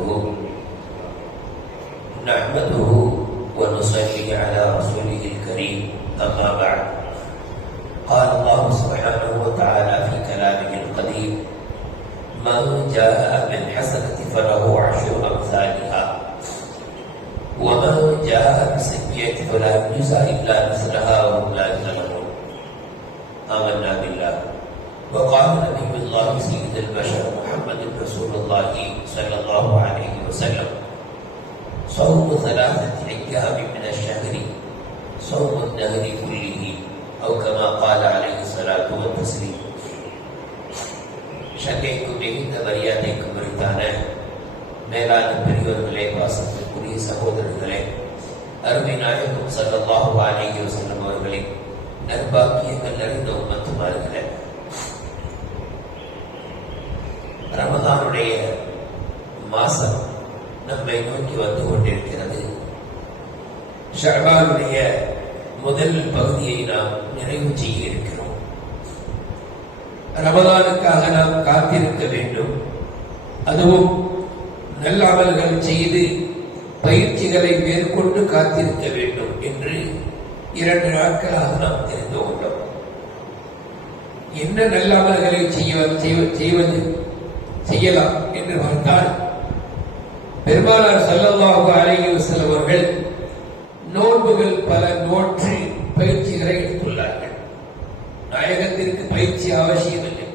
وبركاته نحمده ونصلي على رسوله الكريم. أما بعد قال الله سبحانه وتعالى في كلامه القديم من جاء بالحسنة فله عشر أمثالها ومن جاء بالسيئة فلا يجزى إلا مثلها وهم لا يظلمون. آمنا بالله. وقال نبي الله سيد البشر محمد رسول الله صلى الله عليه وسلم صوم ثلاثة أيام من الشهر صوم الدهر كله أو كما قال عليه الصلاة والتسليم சங்கைக்கும் மிகுந்த மரியாதைக்கும் உரித்தான மேலான பெரியவர்களே வாசத்திற்குரிய சகோதரர்களே அருமை நாயகம் சல்லல்லாஹு அலைஹி வஸல்லம் அவர்களின் நற்பாக்கியங்கள் நிறைந்த உம்மத்துமார்களே ரமதானுடைய மாசம் நம்மை நோக்கி வந்து கொண்டிருக்கிறது. ஷர்பானுடைய முதல் பகுதியை நாம் நிறைவு செய்ய இருக்கிறோம். ரமதானுக்காக நாம் காத்திருக்க வேண்டும். அதுவும் நல்ல அமல்கள் செய்து பயிற்சிகளை மேற்கொண்டு காத்திருக்க வேண்டும் என்று இரண்டு நாட்களாக நாம் தெரிந்து கொண்டோம். என்ன நல்ல அமல்களை செய்ய செய்வ- செய்வது? செய்யலாம் என்று பார்த்தால் பெருமானார் ஸல்லல்லாஹு அலைஹி வஸல்லம் அவர்கள் நோன்புகள் பல நோற்று பயிற்சிகளை எடுத்துள்ளார்கள். நாயகத்திற்கு பயிற்சி அவசியமில்லை.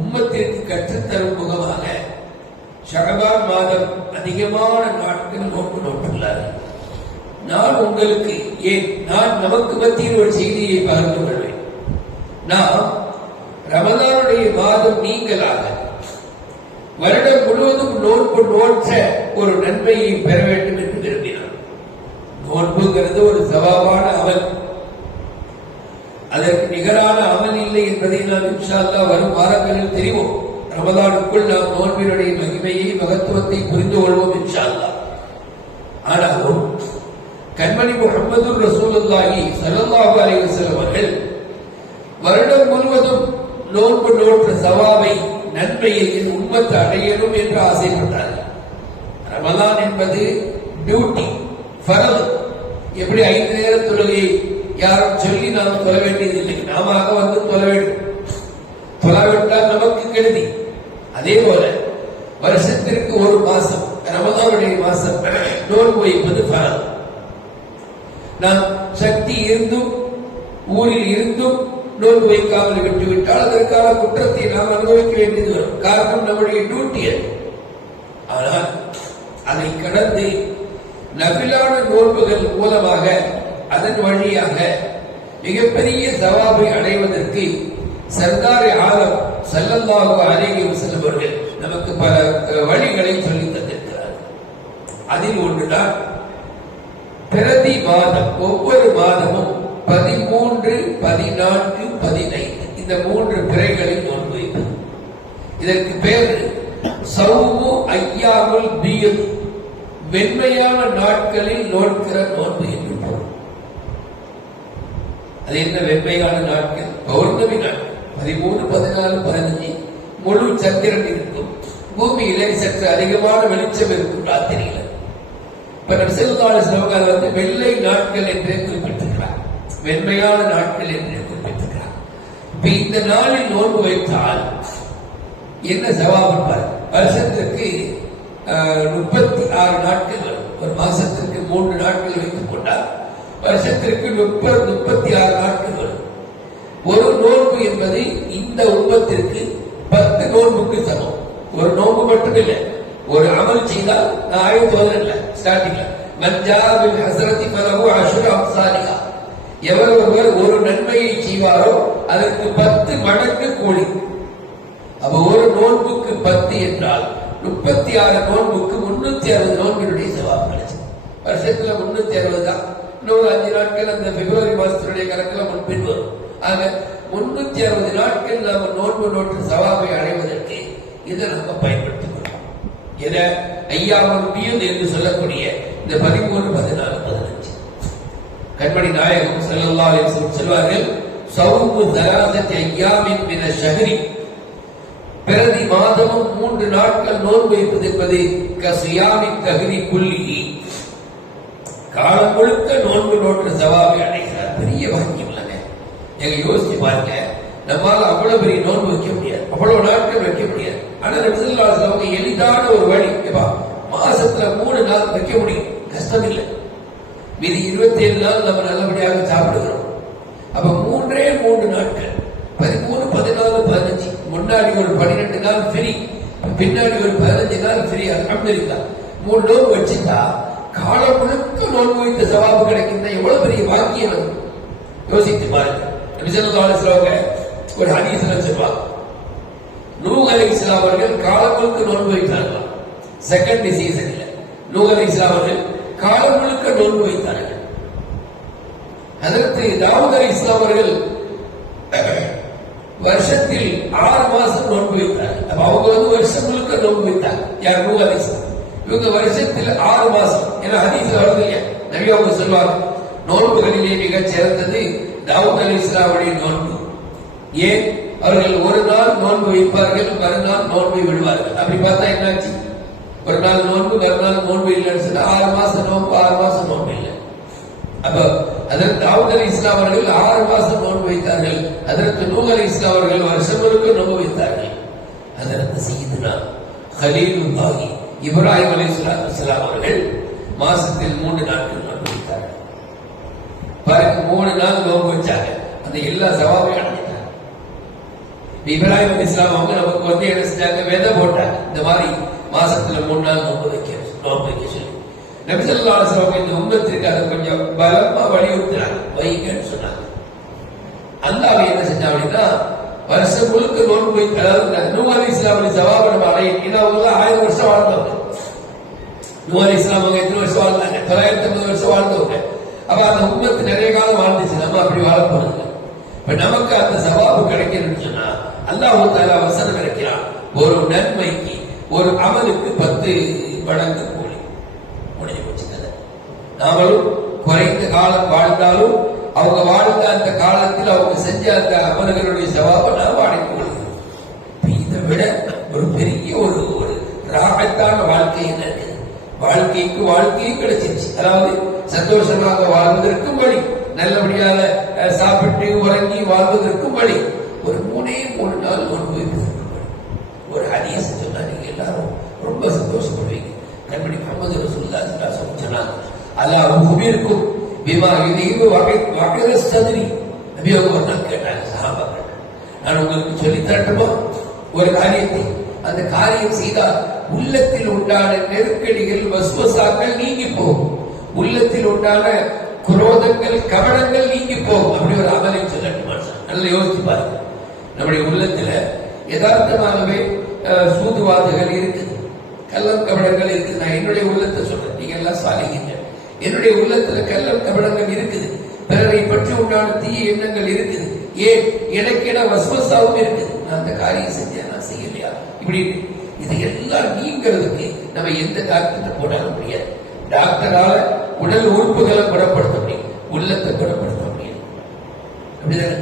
உம்மத்திற்கு கற்றுத்தரும் முகமாக ஷஅபான் மாதம் அதிகமான நாட்கள் நோக்கு நோட்டுள்ளார்கள் நான் உங்களுக்கு ஏன் நான் நமக்கு மத்தியில் ஒரு செய்தியை பகிர்ந்து கொள்வேன். நாம் ரமதானுடைய மாதம் நீங்களாக வருடம் முழுவதும் நோன்பு நோற்ற ஒரு நன்மையை பெற வேண்டும் என்று விரும்பினார். நோன்புங்கிறது ஒரு சவாபான அமல். அதற்கு நிகரான அமல் இல்லை என்பதை நாம் இன்ஷால்லா வரும் வாரங்களில் தெரிவோம். ரமதானுக்குள் நாம் நோன்பினுடைய மகிமையை மகத்துவத்தை புரிந்து கொள்வோம் இன்ஷால்லா ஆனாலும் கண்மணி முகமது ரசூலுல்லாஹி ஸல்லல்லாஹு அலைஹி வஸல்லம் அவர்கள் வருடம் முழுவதும் நோன்பு நோற்ற சவாவை நன்மையை என் அடையணும் என்று ஆசைப்பட்டார் ரமலான் என்பது டியூட்டி ஃபரல் எப்படி ஐந்து நேர தொழுகை யாரும் சொல்லி நாம் தொழ வேண்டியதில்லை நாம வந்து தொழ வேண்டும். தொழாவிட்டால் நமக்கு கெடுதி. அதே போல வருஷத்திற்கு ஒரு மாசம் ரமதானுடைய மாசம் நோன்பு வைப்பது ஃபரல் நாம் சக்தி இருந்தும் ஊரில் இருந்தும் நோன்பு வைக்காமல் விட்டுவிட்டால் அதற்கான குற்றத்தை நாம் அனுபவிக்க வேண்டியது வரும். காரணம் நம்முடைய டியூட்டி அது. ஆனால் அதை கடந்து நபிலான நோன்புகள் மூலமாக அதன் வழியாக மிகப்பெரிய சவாபை அடைவதற்கு சர்தாரி ஆலம் செல்லல்லாஹு அலைஹி வஸல்லம் நமக்கு பல வழிகளை சொல்லி தந்திருக்கிறார் அதில் ஒன்றுதான் பிரதி மாதம் ஒவ்வொரு மாதமும் பதிமூன்று பதினான்கு பதினைந்து. இந்த மூன்று பிறைகளில் நோன்பு இதற்கு பேர் சௌமு ஐயாமுல் பியத். வெண்மையான நாட்களில் நோக்கிற நோன்பு என்று பொருள். அது என்ன வெண்மையான நாட்கள்? பௌர்ணமி நாட்கள் பதிமூணு பதினாலு பதினஞ்சு. முழு சந்திரன் இருக்கும். பூமியிலே சற்று அதிகமான வெளிச்சம் இருக்கும் ராத்திரியில. இப்ப நபிசல்லாஹு சிவகால் வந்து வெள்ளை நாட்கள் என்றே குறிப்பிட்டிருக்கிறார் வெண்மையான நாட்கள் என்று குறிப்பிட்டிருக்கிறார். இப்ப இந்த நாளில் நோன்பு வைத்தால் என்ன சவாபம் பாரு வருஷத்திற்கு முப்பத்தி ஆறு நாட்கள் ஒரு மாசத்திற்கு மூன்று நாட்கள் வைத்துக் கொண்டால் வருஷத்திற்கு முப்பது முப்பத்தி ஆறு நாட்கள் வரும். ஒரு நோன்பு என்பது இந்த உம்மத்திற்கு பத்து நோன்புக்கு சமம். ஒரு நோன்பு மட்டும் இல்லை ஒரு அமல் செய்தால் நான் ஆயிரத்தி இல்லை ஸ்டார்டிங்ல மஞ்சாபில் ஹசரத்தி பலவு அசுர அம்சாலிகா. எவரொருவர் ஒரு நன்மையை செய்வாரோ அதற்கு பத்து மடங்கு கூலி. அப்ப ஒரு நோன்புக்கு பத்து என்றால் முப்பத்தி ஆறு நோன்புக்கு முன்னூத்தி அறுபது நோன்பினுடைய சவாப் கிடைச்சது வருஷத்துல முன்னூத்தி அறுபது தான் இன்னொரு அஞ்சு நாட்கள் அந்த பிப்ரவரி மாசத்தினுடைய கணக்குல முன்பின் வரும். ஆக முன்னூத்தி அறுபது நாட்கள் நாம நோன்பு நோட்டு சவாபை அடைவதற்கு இதை நம்ம பயன்படுத்திக் கொள்ளலாம் எதை ஐயாமல் என்று சொல்லக்கூடிய இந்த பதிமூணு பதினாலு கண்மணி நாயகம் செல்லல்லா அலைஹி சொல்வார்கள் சௌமு தராசத்தி ஐயாமின் மின ஷஹரி. பிரதி மாதமும் மூன்று நாட்கள் நோன்பு வைப்பது என்பது கசியாமி தகுதி புள்ளி காலம் முழுக்க நோன்பு நோட்டு சவாபி அடைகிறார். பெரிய வாக்கியம் இல்லைங்க எங்க யோசிச்சு பாருங்க நம்மால் அவ்வளவு பெரிய நோன்பு வைக்க முடியாது. அவ்வளவு நாட்கள் வைக்க முடியாது. ஆனா நபிசல்லாஸ் அவங்க எளிதான ஒரு வழி. மாசத்துல மூணு நாள் வைக்க முடியும். கஷ்டம் இல்லை மீதி இருபத்தி ஏழு நாள் நம்ம நல்லபடியாக சாப்பிடுகிறோம். அப்ப மூன்றே மூன்று நாட்கள். பதிமூணு பதினாலு பதினஞ்சு. முன்னாடி ஒரு பன்னிரெண்டு நாள் ஃப்ரீ பின்னாடி ஒரு பதினஞ்சு நாள் ஃப்ரீ அலமதுல்லா மூணு நோன்பு வச்சுட்டா காலம் முழுக்க நோன்பு வைத்த சவாபு கிடைக்கின்ற எவ்வளவு பெரிய வாக்கியம் அது. யோசித்து பாருங்க. ஒரு ஹதீஸ்ல வச்சிருப்பாங்க. நூ அலி இஸ்லாம் அவர்கள் காலம் முழுக்க நோன்பு வைத்தார்கள்? செகண்ட் சீசன்ல நூ அலி இஸ்லாம் அவர்கள் காலம் முழுக்க நோன்பு வைத்தார்கள். அதற்கு தாவூத் அலி இஸ்லாம் அவர்கள் வருஷத்தில் ஆறு மாசம் நோன்பு வைத்தார் அப்ப அவங்க வந்து வருஷம் முழுக்க நோன்பு வைத்தார் யார்? நூஹ் அலி இவங்க வருஷத்தில் ஆறு மாசம் ஏன்னா ஹதீஸ் வருது இல்லையா? நபி அவங்க சொல்வாங்க நோன்புகளிலே மிகச் சிறந்தது தாவூத் அலி இஸ்லாமுடைய நோன்பு. ஏன்? அவர்கள் ஒரு நாள் நோன்பு வைப்பார்கள் மறுநாள் நோன்பை விடுவார்கள். அப்படி பார்த்தா என்னாச்சு? ஒரு நாள் நோன்பு மறுநாள் நோன்பு இல்லைன்னு சொன்னா ஆறு மாசம் நோன்பு ஆறு மாசம் நோன்பு இல்லை. அப்ப அதற்கு தாவூத் அலி இஸ்லாம் அவர்கள் ஆறு மாசம் நோன்பு வைத்தார்கள். அதற்கு நூல் அலி இஸ்லாம் அவர்கள் வருஷம் முழுக்க நோன்பு வைத்தார்கள். அதற்கு செய்துனா ஹலீலுல்லாஹி இப்ராஹிம் அலி இஸ்லாம் இஸ்லாம் அவர்கள் மாசத்தில் மூன்று நாட்கள் நோன்பு வைத்தார்கள். பாருங்க மூணு நாள் நோன்பு வச்சாங்க. அந்த எல்லா சவாபையும் அடைஞ்சிட்டாங்க. இப்ராஹிம் அலி இஸ்லாம் அவங்க நமக்கு வந்து என்ன செஞ்சாங்க? விதை போட்டாங்க. இந்த மாதிரி மாசத்துல மூணு நாள் நோம்பு வைக்க நோன்பு வைக்க சொல்லி. நபிசல்லா அலுவலம் இந்த உம்மத்திற்கு அதை கொஞ்சம் பலமா வலியுறுத்தினாங்க. வைங்கன்னு சொன்னாங்க. அல்லாஹ் என்ன செஞ்சா அப்படின்னா வருஷம் முழுக்க நோன்பு வைத்து அதாவது நூறு இஸ்லாமிய சவாபு நம்ம அடைய ஏன்னா அவங்க ஆயிரம் வருஷம் வாழ்ந்தவங்க. நூறு இஸ்லாம் அவங்க எத்தனை வருஷம் வாழ்ந்தாங்க? தொள்ளாயிரத்தி ஐம்பது வருஷம் வாழ்ந்தவங்க. அப்ப அந்த உண்மத்து நிறைய காலம் வாழ்ந்துச்சு. நம்ம அப்படி வாழ போறது இப்ப நமக்கு அந்த சவாபு கிடைக்கணும்னு சொன்னா அல்லாஹு தாலா வசனம் கிடைக்கிறான் ஒரு நன்மைக்கு ஒரு அமலுக்கு பத்து மடங்கு கூலி. முடிஞ்சு போச்சு நாமளும் குறைந்த காலம் வாழ்ந்தாலும் அவங்க வாழ்ந்த அந்த காலத்தில் அவங்க செஞ்ச அந்த அமல்களுடைய சவாபை நாம் வாழ்க்கை கொள்கிறோம். இதை விட ஒரு பெரிய ஒரு ஒரு ராகத்தான வாழ்க்கை என்ன இருக்குது வாழ்க்கைக்கு வாழ்க்கையும் கிடைச்சிருச்சு. அதாவது சந்தோஷமாக வாழ்வதற்கும் வழி. நல்லபடியாக அஹ், சாப்பிட்டு உறங்கி வாழ்வதற்கும் வழி ஒரு மூணே மூணு நாள் நோன்பு வைப்பதற்கு வழி ஒரு ஹதீஸ் சொன்னா நீங்க எல்லாரும் ரொம்ப சந்தோஷப்படுவீங்க கண்மணி முகமது ரசூல்லா சொன்னாங்க அல்லாஹ் உபிர்க்கும் பிமா யுதீபு வகை வகை சதுரி நபி அவங்க ஒரு நாள் கேட்டாங்க சஹாபாக்கள். நான் உங்களுக்கு சொல்லி தரட்டுமா? ஒரு காரியத்தை. அந்த காரியம் செய்தால் உள்ளத்தில் உண்டான நெருக்கடிகள் வசுவசாக்கள் நீங்கி போகும். உள்ளத்தில் உண்டான குரோதங்கள் கவனங்கள் நீங்கி போகும். அப்படி ஒரு அமலை சொல்லட்டுமா? நல்லா யோசிச்சு பாருங்க. நம்முடைய உள்ளத்துல யதார்த்தமாகவே அஹ், சூதுவாதுகள் இருக்குது. கள்ளம் கவனங்கள் இருக்குது. நான் என்னுடைய உள்ளத்தை சொல்றேன். நீங்க எல்லாம் சாலிங்க என்னுடைய உள்ளத்துல கள்ளம் கபடங்கள் இருக்குது. பிறரை பற்றி உண்டான தீய எண்ணங்கள் இருக்குது. ஏன்? எனக்கென வசுவசாவும் இருக்குது. நான் அந்த காரியம் செஞ்சேன் நான் செய்யலையா? இப்படி இது எல்லாம் நீங்கிறதுக்கு நம்ம எந்த டாக்டர்கிட்ட போனாலும் முடியாது. டாக்டரால உடல் உறுப்புகளை குணப்படுத்த முடியும். உள்ளத்தை குணப்படுத்த முடியும். அப்படிதானே?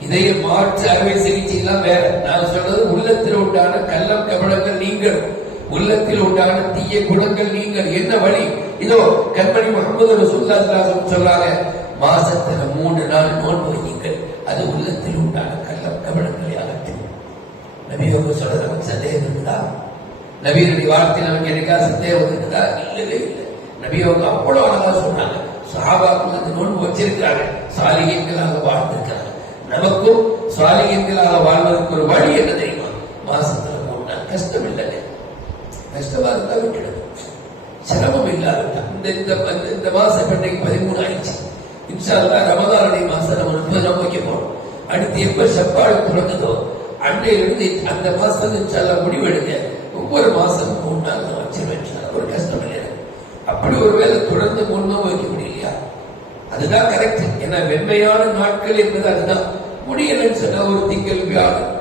இதய மாற்று அறுவை சிகிச்சை எல்லாம் வேற. நான் சொல்றது உள்ளத்தில் உண்டான கள்ளம் கபடங்கள் நீங்கள் உள்ளத்தில் உண்டான தீய குணங்கள் நீங்கள் என்ன வழி? இதோ கண்மணி முகமது ரசூல்லாசம் சொல்றாங்க. மாசத்துல மூன்று நாள் நோன்பு வையுங்கள். அது உள்ளத்தில் உண்டான கள்ள கபடங்களை அகற்றும். நபி அவங்க சொல்றது சந்தேகம் இருந்தா நபியினுடைய வார்த்தை நமக்கு என்னைக்கா சந்தேகம் இருந்தா இல்லவே இல்லை. நபி அவ்வளவு அழகா சொன்னாங்க. சஹாபாக்கள் அந்த நோன்பு வச்சிருக்கிறாங்க. சாலிகங்களாக வாழ்ந்திருக்கிறாங்க. நமக்கும் சாலிகங்களாக வாழ்வதற்கு ஒரு வழி என்ன தெரியும் மாசத்துல மூணு நாள் கஷ்டம் இல்லைங்க கஷ்டமா இருந்தா விட்டுடும் சிரமம் இல்லாத இந்த இந்த இந்த- இந்த மாசம் இப்ப பதிமூணு ஆயிடுச்சு. இன்ஷா ரமதானுடைய மாசம் நம்ம முப்பது நாள் வைக்க போறோம். அடுத்து எப்ப செப்பாடு தொடங்குதோ அன்னையிலிருந்து அந்த மாசம் இன்ஷா முடிவெடுங்க ஒவ்வொரு மாசம் மூணு நாள் நான் வச்சிருவேன் ஒரு கஷ்டம் இல்லை அப்படி அப்படி ஒருவேளை தொடர்ந்து மூணு நாள் வைக்க முடியலையா? அதுதான் கரெக்ட் ஏன்னா வெண்மையான நாட்கள் என்பது அதுதான். முடியலன்னு சொன்னா ஒரு திங்கள் வியாழன்.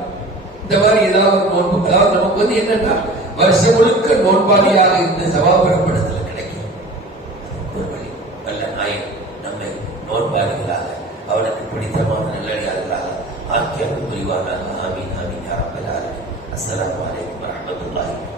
இந்த மாதிரி ஏதாவது ஒரு நோன்பு. அதாவது நமக்கு வந்து என்னன்னா வருஷம் முழுக்க நோன்பாளியாக இருந்து சவாபரப்படுத்தல கிடைக்கும் ஒரு வழி நல்ல நாயன் நோன்பார்களாக நோன்பாளிகளாக அவனுக்கு பிடித்தமான நல்லடியார்களாக. ஆக்கியாக புரிவானாக. ஆமீன் ஆமீன் யாரப்பலாக அஸ்ஸலாமு அலைக்கும் வரஹ்மத்துல்லாஹி